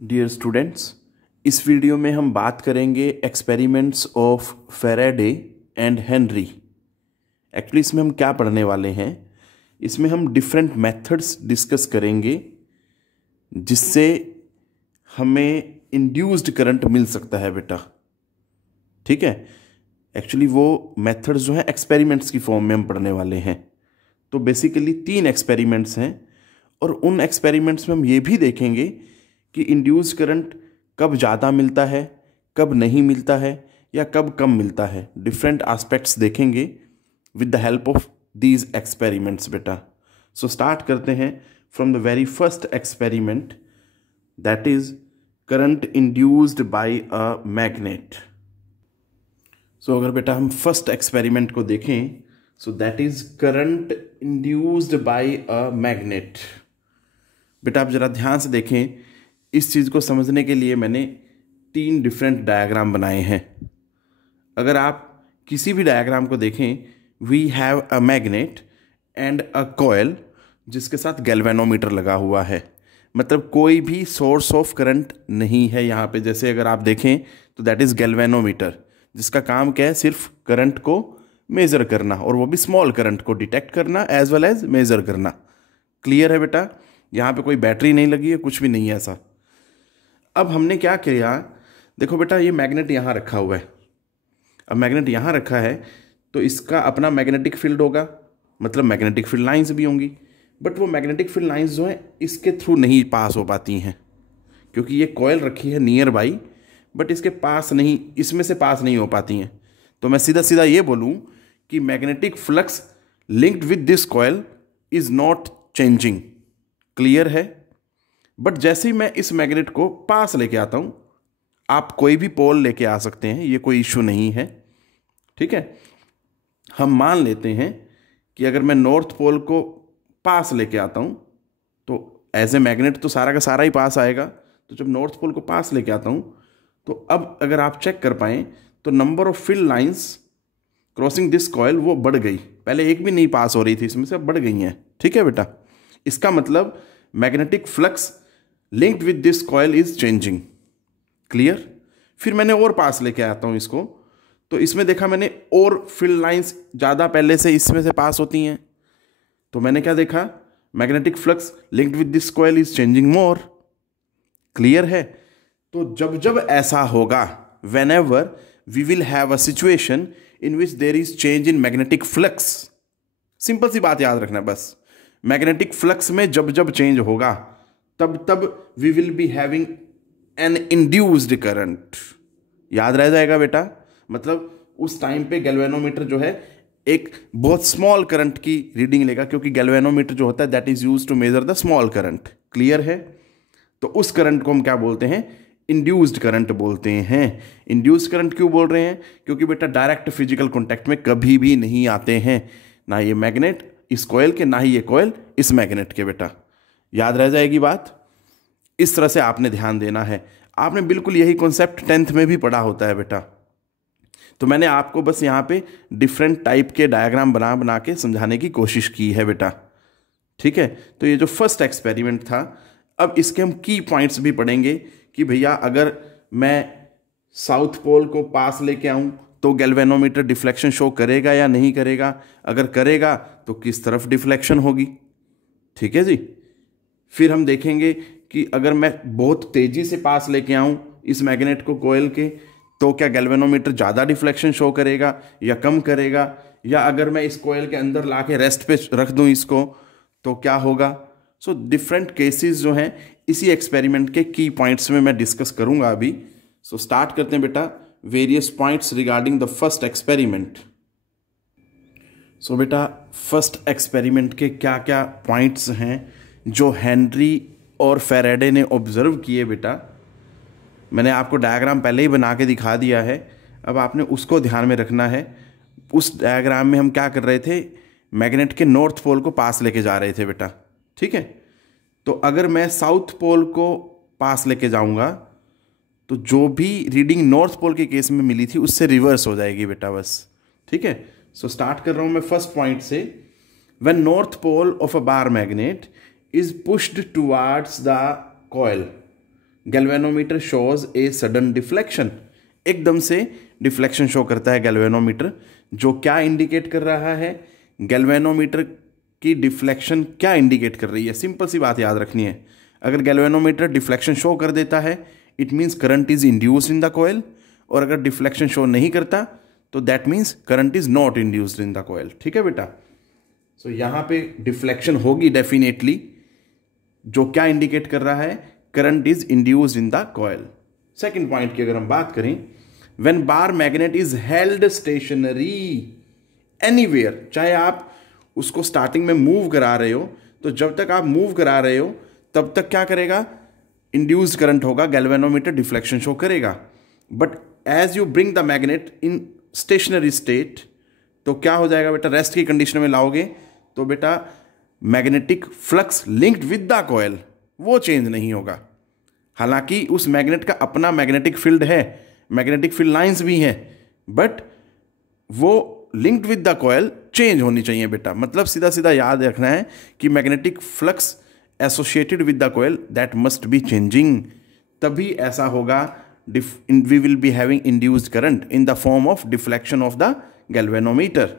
Dear students, इस video में हम बात करेंगे experiments of Faraday and Henry. Actually इसमें हम क्या पढ़ने वाले हैं, इसमें हम डिफरेंट मेथड्स डिस्कस करेंगे जिससे हमें इंड्यूस्ड करंट मिल सकता है बेटा। ठीक है, एक्चुअली वो मेथड्स जो हैं एक्सपेरिमेंट्स की फॉर्म में हम पढ़ने वाले हैं। तो बेसिकली 3 एक्सपेरिमेंट्स हैं और उन एक्सपेरिमेंट्स में हम ये भी देखेंगे कि इंड्यूस करंट कब ज़्यादा मिलता है, कब नहीं मिलता है या कब कम मिलता है। डिफरेंट एस्पेक्ट्स देखेंगे with the help of these experiments बेटा। सो स्टार्ट करते हैं from the very first experiment, that is current induced by a magnet. So अगर बेटा हम फर्स्ट एक्सपेरिमेंट को देखें, so that is current induced by a magnet. बेटा आप जरा ध्यान से देखें, इस चीज़ को समझने के लिए मैंने 3 डिफरेंट डायग्राम बनाए हैं। अगर आप किसी भी डायग्राम को देखें, we have a magnet and a coil जिसके साथ गैल्वेनोमीटर लगा हुआ है। मतलब कोई भी सोर्स ऑफ करंट नहीं है यहाँ पे। जैसे अगर आप देखें तो दैट इज़ गैल्वेनोमीटर, जिसका काम क्या है, सिर्फ करंट को मेज़र करना, और वो भी स्मॉल करंट को डिटेक्ट करना एज वेल एज मेज़र करना। क्लियर है बेटा? यहाँ पे कोई बैटरी नहीं लगी है, कुछ भी नहीं है ऐसा। अब हमने क्या किया, देखो बेटा ये मैग्नेट यहाँ रखा हुआ है। अब मैग्नेट यहाँ रखा है तो इसका अपना मैग्नेटिक फील्ड होगा, मतलब मैग्नेटिक फील्ड लाइंस भी होंगी। बट वो मैग्नेटिक फील्ड लाइंस जो हैं इसके थ्रू नहीं पास हो पाती हैं, क्योंकि ये कॉइल रखी है नियर बाई, बट इसके पास नहीं, इसमें से पास नहीं हो पाती हैं। तो मैं सीधा सीधा ये बोलूँ कि magnetic flux linked with this coil is not changing. Clear है? बट जैसे ही मैं इस मैग्नेट को पास लेके आता हूं, आप कोई भी पोल लेके आ सकते हैं, ये कोई इशू नहीं है। ठीक है, हम मान लेते हैं कि अगर मैं नॉर्थ पोल को पास लेके आता हूं तो एज ए मैग्नेट तो सारा का सारा ही पास आएगा। तो जब नॉर्थ पोल को पास लेके आता हूं तो अब अगर आप चेक कर पाएं तो number of field lines crossing this coil वो बढ़ गई। पहले एक भी नहीं पास हो रही थी, इसमें से अब बढ़ गई हैं। ठीक है बेटा, इसका मतलब magnetic flux linked with this coil is changing. Clear? फिर मैंने और पास लेके आता हूं इसको, तो इसमें देखा मैंने और फील्ड लाइंस ज़्यादा पहले से इसमें से पास होती हैं। तो मैंने क्या देखा, magnetic flux linked with this coil is changing more. Clear है? तो जब जब ऐसा होगा, whenever we will have a situation in which there is change in magnetic flux, simple सी बात याद रखना बस, मैग्नेटिक फ्लक्स में जब जब चेंज होगा तब तब we will be having an induced current. याद रह जाएगा बेटा? मतलब उस टाइम पे गैल्वेनोमीटर जो है एक बहुत स्मॉल करंट की रीडिंग लेगा, क्योंकि गैल्वेनोमीटर जो होता है that is used to measure the small current. Clear है? तो उस करंट को हम क्या बोलते हैं? इंड्यूस्ड करंट बोलते हैं। इंड्यूस्ड करंट क्यों बोल रहे हैं? क्योंकि बेटा डायरेक्ट फिजिकल कॉन्टैक्ट में कभी भी नहीं आते हैं, ना ये मैग्नेट इस कॉइल के, ना ही ये कॉइल इस मैग्नेट के। बेटा याद रह जाएगी बात? इस तरह से आपने ध्यान देना है। आपने बिल्कुल यही कॉन्सेप्ट 10th में भी पढ़ा होता है बेटा। तो मैंने आपको बस यहाँ पे डिफरेंट टाइप के डायग्राम बना बना के समझाने की कोशिश की है बेटा। ठीक है, तो ये जो फर्स्ट एक्सपेरिमेंट था, अब इसके हम की पॉइंट्स भी पढ़ेंगे कि भैया अगर मैं साउथ पोल को पास लेके आऊँ तो गैल्वेनोमीटर डिफ्लेक्शन शो करेगा या नहीं करेगा, अगर करेगा तो किस तरफ डिफ्लेक्शन होगी। ठीक है जी। फिर हम देखेंगे कि अगर मैं बहुत तेज़ी से पास लेके आऊँ इस मैग्नेट को कॉइल के, तो क्या गैल्वेनोमीटर ज़्यादा डिफ्लेक्शन शो करेगा या कम करेगा, या अगर मैं इस कॉइल के अंदर ला के रेस्ट पे रख दूँ इसको तो क्या होगा। सो डिफरेंट केसेस जो हैं इसी एक्सपेरिमेंट के की पॉइंट्स में मैं डिस्कस करूँगा अभी। सो स्टार्ट करते हैं बेटा, various points regarding the first experiment. So बेटा फर्स्ट एक्सपेरिमेंट के क्या क्या पॉइंट्स हैं जो हेनरी और फैराडे ने ऑब्जर्व किए बेटा। मैंने आपको डायग्राम पहले ही बना के दिखा दिया है, अब आपने उसको ध्यान में रखना है। उस डायग्राम में हम क्या कर रहे थे, मैग्नेट के नॉर्थ पोल को पास लेके जा रहे थे बेटा। ठीक है, तो अगर मैं साउथ पोल को पास लेके जाऊंगा तो जो भी रीडिंग नॉर्थ पोल के केस में मिली थी उससे रिवर्स हो जाएगी बेटा बस। ठीक है, सो स्टार्ट कर रहा हूं मैं फर्स्ट पॉइंट से। When north pole of a bar magnet is pushed towards the coil, galvanometer shows a sudden deflection, एकदम से डिफ्लेक्शन शो करता है गैल्वेनोमीटर, जो क्या इंडिकेट कर रहा है, गैल्वेनोमीटर की डिफ्लेक्शन क्या इंडिकेट कर रही है। सिंपल सी बात याद रखनी है, अगर गैल्वेनोमीटर डिफ्लेक्शन शो कर देता है it means current is induced in the coil, और अगर डिफ्लेक्शन शो नहीं करता तो that means current is not induced in the coil. ठीक है बेटा, सो यहां पे डिफ्लेक्शन होगी डेफिनेटली, जो क्या इंडिकेट कर रहा है, current is induced in the coil. Second point की अगर हम बात करें, when bar magnet is held stationary anywhere, चाहे आप उसको स्टार्टिंग में मूव करा रहे हो, तो जब तक आप मूव करा रहे हो तब तक क्या करेगा, इंड्यूस्ड करंट होगा, गैल्वेनोमीटर डिफ्लेक्शन शो करेगा। But as you bring the magnet in stationary state, तो क्या हो जाएगा बेटा, रेस्ट की कंडीशन में लाओगे तो बेटा magnetic flux linked with the coil वो चेंज नहीं होगा। हालांकि उस मैग्नेट का अपना मैग्नेटिक फील्ड है, मैग्नेटिक फील्ड लाइंस भी हैं, बट वो linked with the coil change होनी चाहिए बेटा। मतलब सीधा सीधा याद रखना है कि magnetic flux associated with the coil that must be changing, तभी ऐसा होगा, we will be having induced current in the form of deflection of the galvanometer.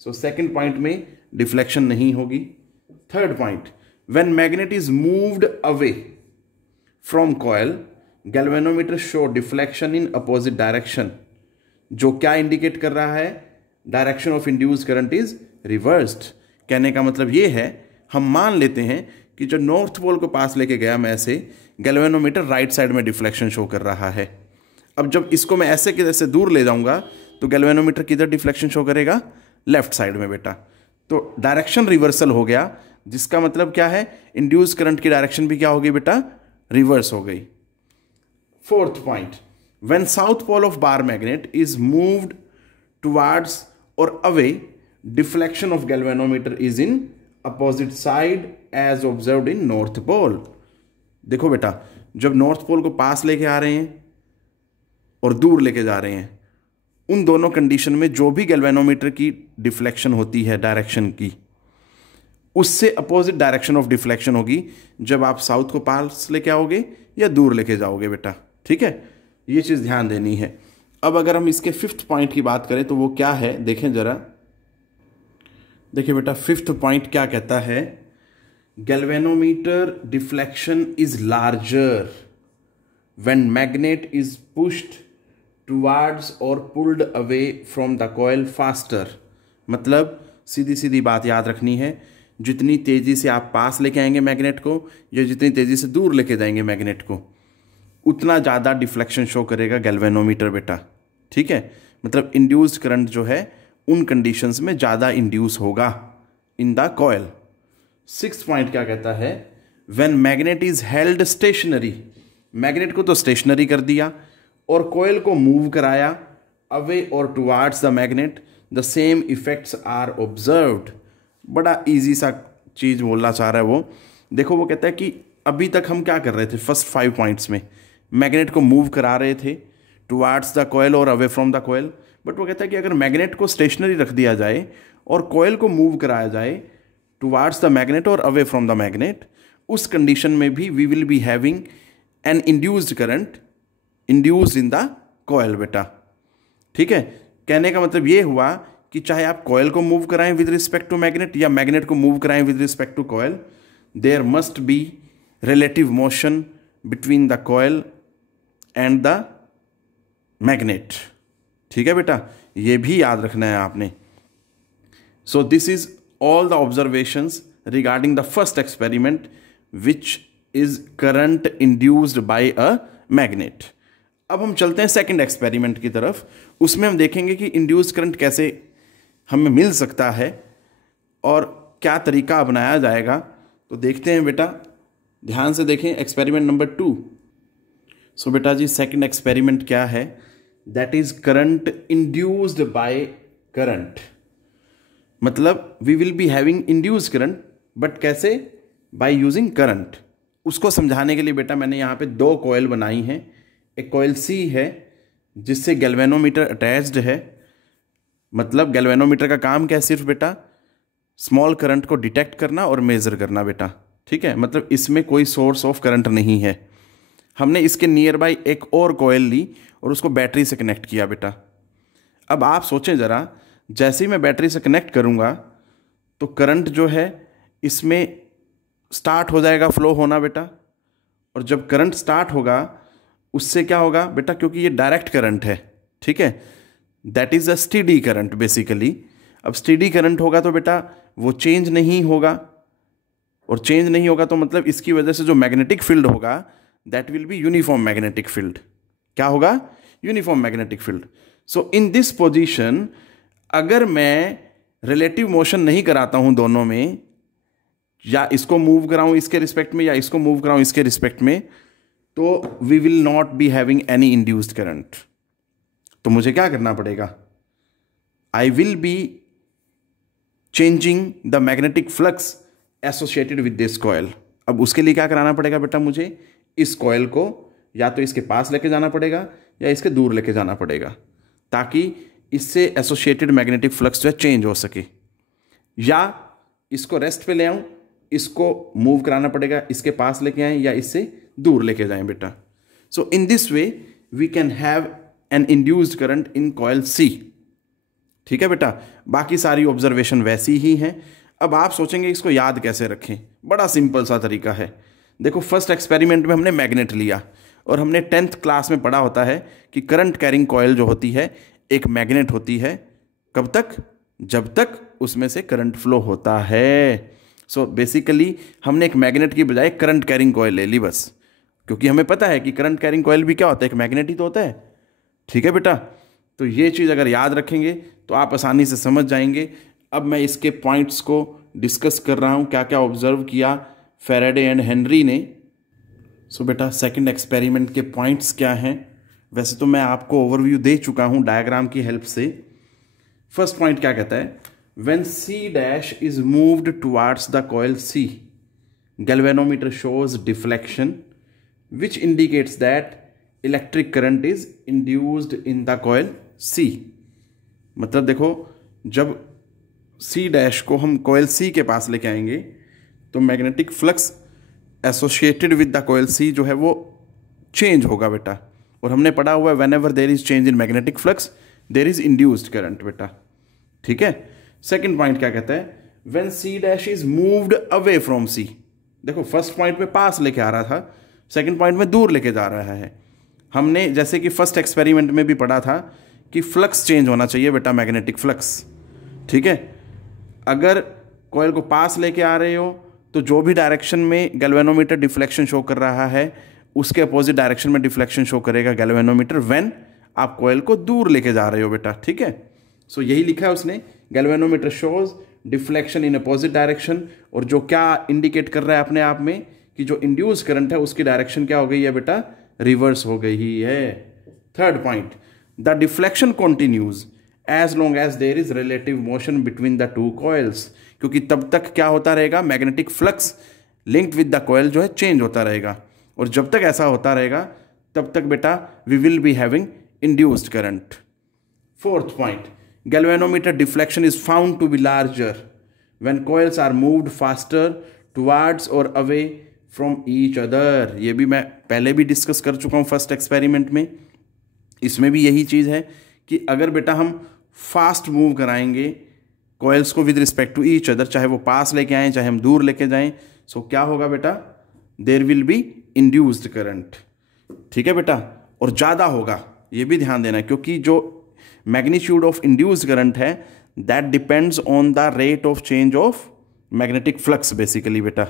So second point में डिफ्लेक्शन नहीं होगी। Third point, when magnet is moved away from coil galvanometer show deflection in opposite direction, जो क्या indicate कर रहा है, direction of induced current is reversed. कहने का मतलब ये है, हम मान लेते हैं कि जो नॉर्थ पोल को पास लेके गया मैं ऐसे, गैल्वेनोमीटर राइट साइड में डिफ्लेक्शन शो कर रहा है। अब जब इसको मैं ऐसे किधर से दूर ले जाऊंगा तो गैल्वेनोमीटर किधर डिफ्लेक्शन शो करेगा, लेफ्ट साइड में बेटा। तो डायरेक्शन रिवर्सल हो गया, जिसका मतलब क्या है, इंड्यूस्ड करंट की डायरेक्शन भी क्या हो गई बेटा, रिवर्स हो गई। Fourth point, when south pole of bar magnet is moved towards or away, deflection of galvanometer is in opposite side as observed in north pole. देखो बेटा, जब नॉर्थ पोल को पास लेके आ रहे हैं और दूर लेके जा रहे हैं, उन दोनों कंडीशन में जो भी गैल्वेनोमीटर की डिफ्लेक्शन होती है डायरेक्शन की, उससे अपोजिट डायरेक्शन ऑफ डिफ्लेक्शन होगी जब आप साउथ को पास लेके आओगे या दूर लेके जाओगे बेटा। ठीक है, ये चीज़ ध्यान देनी है। अब अगर हम इसके फिफ्थ पॉइंट की बात करें तो वो क्या है, देखें जरा। देखिए बेटा, फिफ्थ पॉइंट क्या कहता है, galvanometer deflection is larger when magnet is pushed towards or pulled away from the coil faster. मतलब सीधी सीधी बात याद रखनी है, जितनी तेजी से आप पास लेके आएंगे मैग्नेट को या जितनी तेजी से दूर लेके जाएंगे मैग्नेट को, उतना ज़्यादा डिफ्लेक्शन शो करेगा गैल्वेनोमीटर बेटा। ठीक है, मतलब इंड्यूस्ड करंट जो है उन कंडीशंस में ज़्यादा इंड्यूस होगा in the coil. Sixth point क्या कहता है, when magnet is held stationary, magnet को तो स्टेशनरी कर दिया और कॉइल को मूव कराया अवे और towards the magnet, the same effects are observed. बड़ा इजी सा चीज़ बोलना चाह रहा है वो। देखो वो कहता है कि अभी तक हम क्या कर रहे थे, फर्स्ट 5 पॉइंट्स में मैग्नेट को मूव करा रहे थे टुवर्ड्स द कॉइल और away from the coil, but वो कहता है कि अगर मैग्नेट को स्टेशनरी रख दिया जाए और कॉइल को मूव कराया जाए टुवर्ड्स द मैग्नेट और अवे फ्रॉम द मैग्नेट, उस कंडीशन में भी we will be having an induced current induced in the coil बेटा। ठीक है, कहने का मतलब ये हुआ कि चाहे आप कॉइल को मूव कराएं विद रिस्पेक्ट टू मैग्नेट या मैग्नेट को मूव कराएं with respect to coil, there must be relative motion between the coil and the magnet. ठीक है बेटा, ये भी याद रखना है आपने। So this is all the observations regarding the first experiment which is current induced by a magnet. अब हम चलते हैं सेकंड एक्सपेरिमेंट की तरफ। उसमें हम देखेंगे कि इंड्यूस्ड करंट कैसे हमें मिल सकता है और क्या तरीका अपनाया जाएगा। तो देखते हैं बेटा, ध्यान से देखें एक्सपेरिमेंट नंबर 2। सो बेटा जी, सेकंड एक्सपेरिमेंट क्या है, that is current induced by current. मतलब we will be having induced current, but कैसे, बाय यूजिंग करंट। उसको समझाने के लिए बेटा मैंने यहाँ पे 2 कॉइल बनाई हैं। एक कॉइल सी है जिससे गैल्वेनोमीटर अटैच्ड है। मतलब गैल्वेनोमीटर का काम क्या है, सिर्फ बेटा स्मॉल करंट को डिटेक्ट करना और मेजर करना बेटा। ठीक है, मतलब इसमें कोई सोर्स ऑफ करंट नहीं है। हमने इसके नियर बाई एक और कॉइल ली और उसको बैटरी से कनेक्ट किया बेटा। अब आप सोचें ज़रा, जैसे ही मैं बैटरी से कनेक्ट करूँगा तो करंट जो है इसमें स्टार्ट हो जाएगा फ्लो होना बेटा। और जब करंट स्टार्ट होगा उससे क्या होगा बेटा, क्योंकि ये डायरेक्ट करंट है, ठीक है, that is a steady current basically. अब स्टेडी करंट होगा तो बेटा वो चेंज नहीं होगा, और चेंज नहीं होगा तो मतलब इसकी वजह से जो मैग्नेटिक फील्ड होगा that will be uniform magnetic field. क्या होगा? Uniform magnetic field. So in this position अगर मैं रिलेटिव मोशन नहीं कराता हूं दोनों में, या इसको मूव कराऊं इसके रिस्पेक्ट में या इसको मूव कराऊं इसके रिस्पेक्ट में, तो we will not be having any induced current. तो मुझे क्या करना पड़ेगा? I will be changing the magnetic flux associated with this coil. अब उसके लिए क्या कराना पड़ेगा बेटा? मुझे इस कॉइल को या तो इसके पास लेके जाना पड़ेगा या इसके दूर लेके जाना पड़ेगा, ताकि इससे एसोसिएटेड मैग्नेटिक फ्लक्स जो है चेंज हो सके। या इसको रेस्ट पे ले आऊं, इसको मूव कराना पड़ेगा, इसके पास लेके आएं या इससे दूर लेके जाएं बेटा। So in this way we can have an induced current in coil C. ठीक है बेटा, बाकी सारी ऑब्जर्वेशन वैसी ही हैं। अब आप सोचेंगे इसको याद कैसे रखें? बड़ा सिंपल सा तरीका है। देखो, फर्स्ट एक्सपेरिमेंट में हमने मैग्नेट लिया और हमने 10th क्लास में पढ़ा होता है कि करंट कैरिंग कॉइल जो होती है एक मैग्नेट होती है। कब तक? जब तक उसमें से करंट फ्लो होता है। सो बेसिकली हमने एक मैग्नेट की बजाय करंट कैरिंग कॉइल ले ली बस, क्योंकि हमें पता है कि करंट कैरिंग कॉइल भी क्या होता है? एक मैग्नेट ही तो होता है। ठीक है बेटा, तो ये चीज़ अगर याद रखेंगे तो आप आसानी से समझ जाएंगे। अब मैं इसके पॉइंट्स को डिस्कस कर रहा हूँ, क्या क्या ऑब्जर्व किया फैराडे एंड हेनरी ने। सो बेटा, सेकंड एक्सपेरिमेंट के पॉइंट्स क्या हैं? वैसे तो मैं आपको ओवरव्यू दे चुका हूँ डायग्राम की हेल्प से। फर्स्ट पॉइंट क्या कहता है? When C dash is moved towards the coil C, galvanometer shows deflection which indicates that electric current is induced in the coil C. मतलब देखो, जब सी डैश को हम कॉइल सी के पास लेके आएंगे तो magnetic flux associated with the coil C जो है वो चेंज होगा बेटा। और हमने पढ़ा हुआ है whenever there is change in magnetic flux there is induced current बेटा। ठीक है। सेकंड पॉइंट क्या कहता है? When C dash is moved away from C. देखो, फर्स्ट पॉइंट में पास लेके आ रहा था, सेकंड पॉइंट में दूर लेके जा रहा है। हमने जैसे कि फर्स्ट एक्सपेरिमेंट में भी पढ़ा था कि फ्लक्स चेंज होना चाहिए बेटा, मैग्नेटिक फ्लक्स। ठीक है। अगर कॉइल को पास लेके आ रहे हो तो जो भी डायरेक्शन में गैल्वेनोमीटर डिफ्लेक्शन शो कर रहा है उसके अपोजिट डायरेक्शन में डिफ्लेक्शन शो करेगा गैल्वेनोमीटर व्हेन आप कॉइल को दूर लेके जा रहे हो बेटा। ठीक है। सो यही लिखा है उसने, galvanometer shows deflection in opposite direction. और जो क्या इंडिकेट कर रहा है अपने आप में कि जो इंड्यूस करंट है उसकी डायरेक्शन क्या हो गई है बेटा? रिवर्स हो गई है। Third point, the deflection continues as long as there is relative motion between the two coils. क्योंकि तब तक क्या होता रहेगा? Magnetic flux linked with the coil जो है चेंज होता रहेगा। और जब तक ऐसा होता रहेगा तब तक बेटा we will be having induced current. Fourth point, galvanometer deflection is found to be larger when coils are moved faster towards और अवे फ्रॉम ईच अदर। ये भी मैं पहले भी डिस्कस कर चुका हूँ फर्स्ट एक्सपेरिमेंट में। इसमें भी यही चीज़ है कि अगर बेटा हम फास्ट मूव कराएंगे कॉइल्स को with respect to each other, चाहे वो पास लेके आएँ चाहे हम दूर लेके जाएं, सो क्या होगा बेटा? There will be induced current. ठीक है बेटा, और ज़्यादा होगा, ये भी ध्यान देना, क्योंकि जो मैग्नीट्यूड ऑफ इंड्यूस्ड करंट है that depends on the rate of change of magnetic flux. Basically बेटा,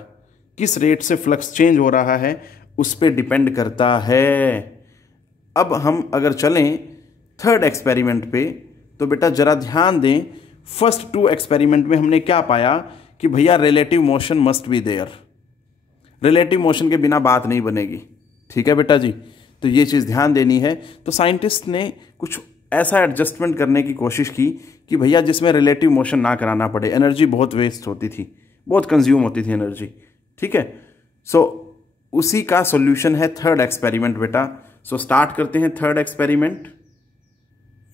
किस रेट से फ्लक्स चेंज हो रहा है उस पर डिपेंड करता है। अब हम अगर चलें थर्ड एक्सपेरिमेंट पे तो बेटा ज़रा ध्यान दें, फर्स्ट टू एक्सपेरिमेंट में हमने क्या पाया कि भैया relative motion must be there. Relative motion के बिना बात नहीं बनेगी। ठीक है बेटा जी, तो ये चीज़ ध्यान देनी है। तो साइंटिस्ट ने कुछ ऐसा एडजस्टमेंट करने की कोशिश की कि भैया जिसमें रिलेटिव मोशन ना कराना पड़े। एनर्जी बहुत वेस्ट होती थी, बहुत कंज्यूम होती थी एनर्जी। ठीक है। सो उसी का सॉल्यूशन है थर्ड एक्सपेरिमेंट बेटा। सो स्टार्ट करते हैं थर्ड एक्सपेरिमेंट।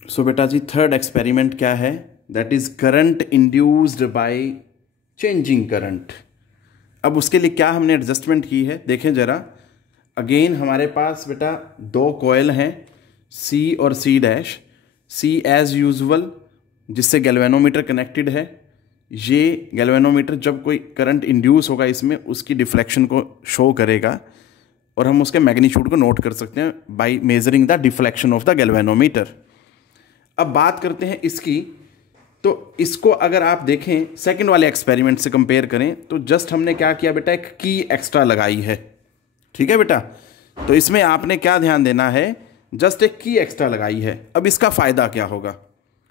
सो बेटा जी, थर्ड एक्सपेरिमेंट क्या है? That is current induced by changing current. अब उसके लिए क्या हमने एडजस्टमेंट की है देखें जरा। अगेन हमारे पास बेटा दो कॉयल हैं, C और C'। C एज यूजुअल जिससे गैल्वेनोमीटर कनेक्टेड है। ये गैल्वेनोमीटर जब कोई करंट इंड्यूस होगा इसमें उसकी डिफ्लेक्शन को शो करेगा और हम उसके मैग्नीट्यूड को नोट कर सकते हैं by measuring the deflection of the galvanometer. अब बात करते हैं इसकी। तो इसको अगर आप देखें सेकंड वाले एक्सपेरिमेंट से कंपेयर करें तो जस्ट हमने क्या किया बेटा, एक की एक्स्ट्रा लगाई है। ठीक है बेटा, तो इसमें आपने क्या ध्यान देना है, जस्ट एक की एक्स्ट्रा लगाई है। अब इसका फ़ायदा क्या होगा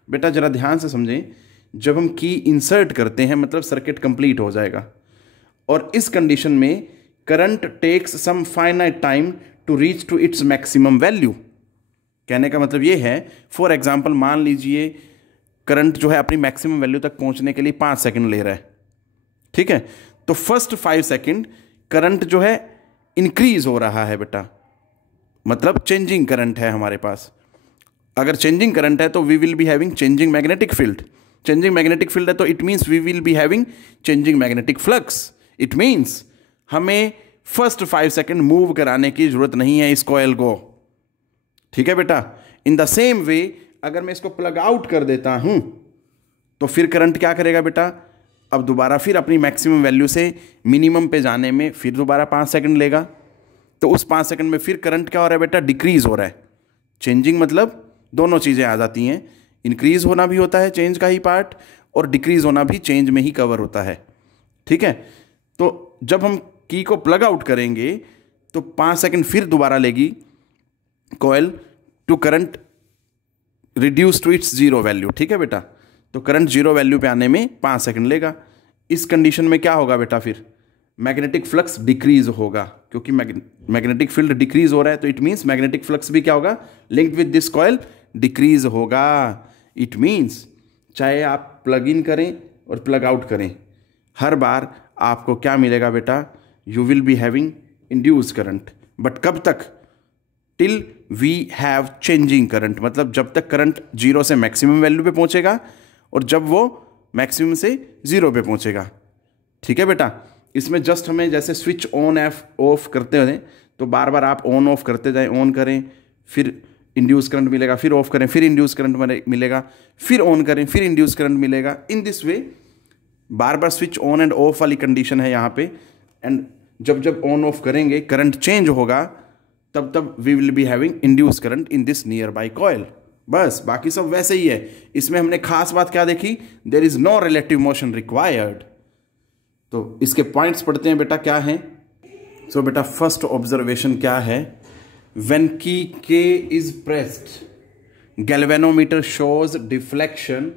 बेटा, ज़रा ध्यान से समझें। जब हम की इंसर्ट करते हैं मतलब सर्किट कंप्लीट हो जाएगा, और इस कंडीशन में current takes some finite time to reach to its maximum value. कहने का मतलब ये है, फॉर एग्जांपल मान लीजिए करंट जो है अपनी मैक्सिमम वैल्यू तक पहुंचने के लिए 5 सेकंड ले रहा है। ठीक है, तो फर्स्ट 5 सेकंड करंट जो है इंक्रीज हो रहा है बेटा, मतलब चेंजिंग करंट है हमारे पास। अगर चेंजिंग करंट है तो we will be having changing magnetic field. Changing magnetic field है तो it means we will be having changing magnetic flux. It means हमें फर्स्ट 5 सेकंड मूव कराने की जरूरत नहीं है इस कॉइल को। ठीक है बेटा, इन द सेम वे अगर मैं इसको प्लग आउट कर देता हूं तो फिर करंट क्या करेगा बेटा, अब दोबारा फिर अपनी मैक्सिमम वैल्यू से मिनिमम पे जाने में फिर दोबारा 5 सेकंड लेगा। तो उस 5 सेकंड में फिर करंट क्या हो रहा है बेटा, डिक्रीज हो रहा है। चेंजिंग मतलब दोनों चीज़ें आ जाती हैं, इंक्रीज होना भी होता है चेंज का ही पार्ट, और डिक्रीज होना भी चेंज में ही कवर होता है। ठीक है, तो जब हम की को प्लग आउट करेंगे तो 5 सेकंड फिर दोबारा लेगी coil to current reduce to its zero value. ठीक है बेटा, तो करंट जीरो वैल्यू पे आने में 5 सेकंड लेगा। इस कंडीशन में क्या होगा बेटा, फिर मैग्नेटिक फ्लक्स डिक्रीज होगा, क्योंकि मैग्नेटिक फील्ड डिक्रीज हो रहा है तो इट मीन्स मैग्नेटिक फ्लक्स भी क्या होगा, linked with this coil decrease होगा। इट मीन्स चाहे आप प्लग इन करें और प्लग आउट करें, हर बार आपको क्या मिलेगा बेटा, you will be having induce current. But कब तक, till we have changing current, मतलब जब तक करंट जीरो से मैक्सिमम वैल्यू पे पहुंचेगा और जब वो मैक्सिमम से जीरो पे पहुंचेगा। ठीक है बेटा, इसमें जस्ट हमें जैसे स्विच ऑन ऑफ करते हैं तो बार बार आप ऑन ऑफ करते जाएं, ऑन करें फिर इंड्यूस करंट मिलेगा, फिर ऑफ करें फिर इंड्यूस करंट मिलेगा, फिर ऑन करें फिर इंड्यूस करंट मिलेगा। इन दिस वे बार बार स्विच ऑन एंड ऑफ वाली कंडीशन है यहाँ पे, एंड जब जब ऑन ऑफ करेंगे करंट चेंज होगा तब तब we will be having induce current in this nearby coil. बस बाकी सब वैसे ही है। इसमें हमने खास बात क्या देखी, there is no relative motion required. तो इसके पॉइंट्स पढ़ते हैं बेटा क्या है। सो बेटा फर्स्ट ऑब्जर्वेशन क्या है, व्हेन की K is pressed galvanometer shows deflection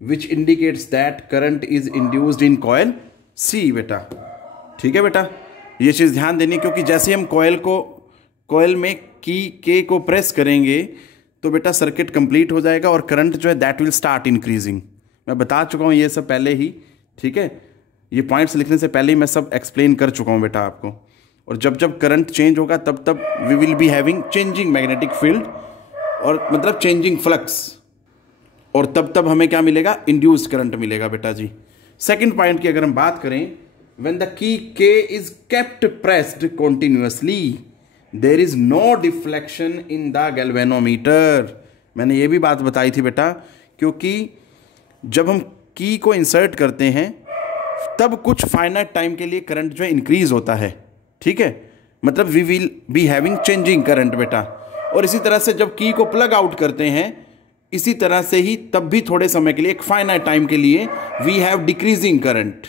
which indicates that current is induced in coil C बेटा। ठीक है बेटा, ये चीज़ ध्यान देनी, क्योंकि जैसे हम कॉइल में की K को प्रेस करेंगे तो बेटा सर्किट कंप्लीट हो जाएगा और करंट जो है दैट विल स्टार्ट इंक्रीजिंग। मैं बता चुका हूँ ये सब पहले ही। ठीक है, ये पॉइंट्स लिखने से पहले ही मैं सब एक्सप्लेन कर चुका हूँ बेटा आपको। और जब जब करंट चेंज होगा तब तब we will be having changing magnetic field, और मतलब चेंजिंग फ्लक्स, और तब तब हमें क्या मिलेगा, इंड्यूस्ड करंट मिलेगा बेटा जी। सेकंड पॉइंट की अगर हम बात करें, when the key K is kept pressed continuously there is no deflection in the galvanometer. मैंने ये भी बात बताई थी बेटा, क्योंकि जब हम की को इंसर्ट करते हैं तब कुछ फाइनाइट टाइम के लिए करंट जो है इंक्रीज होता है। ठीक है, मतलब we will be having changing current बेटा। और इसी तरह से जब की को प्लग आउट करते हैं, इसी तरह से ही तब भी थोड़े समय के लिए, एक फाइनाइट टाइम के लिए वी हैव डिक्रीजिंग करंट।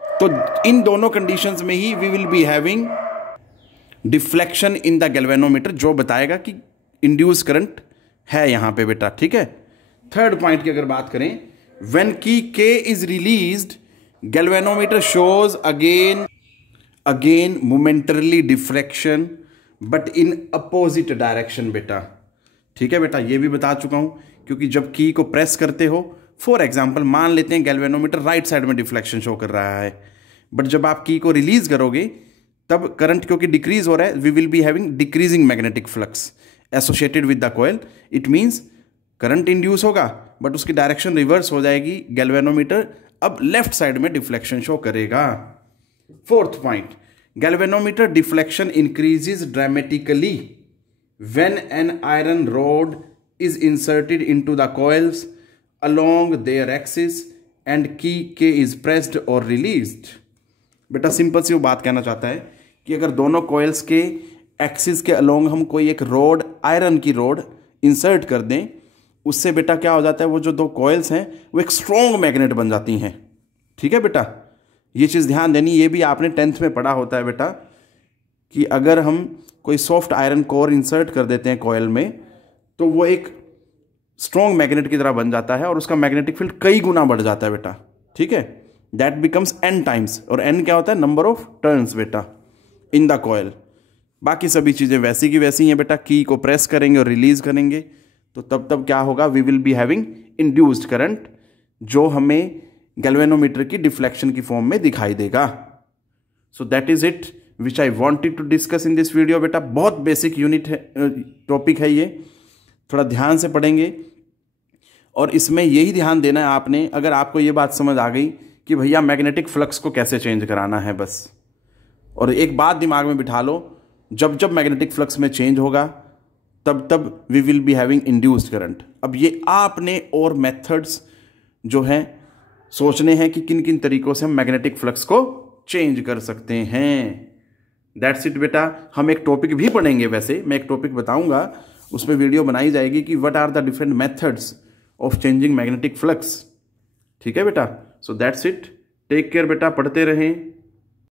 तो इन दोनों कंडीशंस में ही we will be having deflection in the galvanometer, जो बताएगा कि इंड्यूस करंट है यहां पे बेटा। ठीक है, थर्ड पॉइंट की अगर बात करें, व्हेन की K is released galvanometer shows again momentarily deflection but in opposite direction बेटा। ठीक है बेटा, ये भी बता चुका हूं, क्योंकि जब की को प्रेस करते हो, फॉर एग्जांपल मान लेते हैं गैल्वेनोमीटर राइट साइड में डिफ्लेक्शन शो कर रहा है, बट जब आप की को रिलीज करोगे तब करंट क्योंकि डिक्रीज हो रहा है, we will be having decreasing magnetic flux associated with the coil. It means current induce होगा बट उसकी डायरेक्शन रिवर्स हो जाएगी, गैल्वेनोमीटर अब लेफ्ट साइड में डिफ्लेक्शन शो करेगा। Fourth point, galvanometer deflection increases dramatically when an iron rod is inserted into the coils along their axis and key K is pressed or released। बेटा simple सी वो बात कहना चाहता है कि अगर दोनों कॉइल्स के एक्सिस के अलोंग हम कोई एक रोड, आयरन की रोड इंसर्ट कर दें, उससे बेटा क्या हो जाता है, वो जो दो कॉइल्स हैं वो एक स्ट्रॉन्ग मैग्नेट बन जाती हैं। ठीक है बेटा, ये चीज़ ध्यान देनी, ये भी आपने 10th में पढ़ा होता है बेटा कि अगर हम कोई सॉफ्ट आयरन कोर इंसर्ट कर देते हैं कॉयल में तो वो एक स्ट्रॉन्ग मैग्नेट की तरह बन जाता है और उसका मैग्नेटिक फील्ड कई गुना बढ़ जाता है बेटा। ठीक है, दैट बिकम्स n टाइम्स, और n क्या होता है, नंबर ऑफ टर्न्स बेटा इन द कॉयल। बाकी सभी चीज़ें वैसी की वैसी हैं बेटा, की को प्रेस करेंगे और रिलीज करेंगे तो तब क्या होगा, we will be having induced current, जो हमें गैल्वेनोमीटर की डिफ्लेक्शन की फॉर्म में दिखाई देगा। So that is it which I wanted to discuss in this video. बेटा बहुत बेसिक यूनिट है, टॉपिक है ये, थोड़ा ध्यान से पढ़ेंगे और इसमें यही ध्यान देना है आपने, अगर आपको ये बात समझ आ गई कि भैया मैग्नेटिक फ्लक्स को कैसे चेंज कराना है बस। और एक बात दिमाग में बिठा लो, जब जब मैग्नेटिक फ्लक्स में चेंज होगा तब we will be having induced current. अब ये आपने और मेथड्स जो हैं सोचने हैं कि किन किन तरीकों से हम मैग्नेटिक फ्लक्स को चेंज कर सकते हैं। दैट्स इट बेटा। हम एक टॉपिक भी पढ़ेंगे, वैसे मैं एक टॉपिक बताऊंगा, उसमें वीडियो बनाई जाएगी कि what are the different methods of changing magnetic flux. ठीक है बेटा, so that's it, take care बेटा, पढ़ते रहें।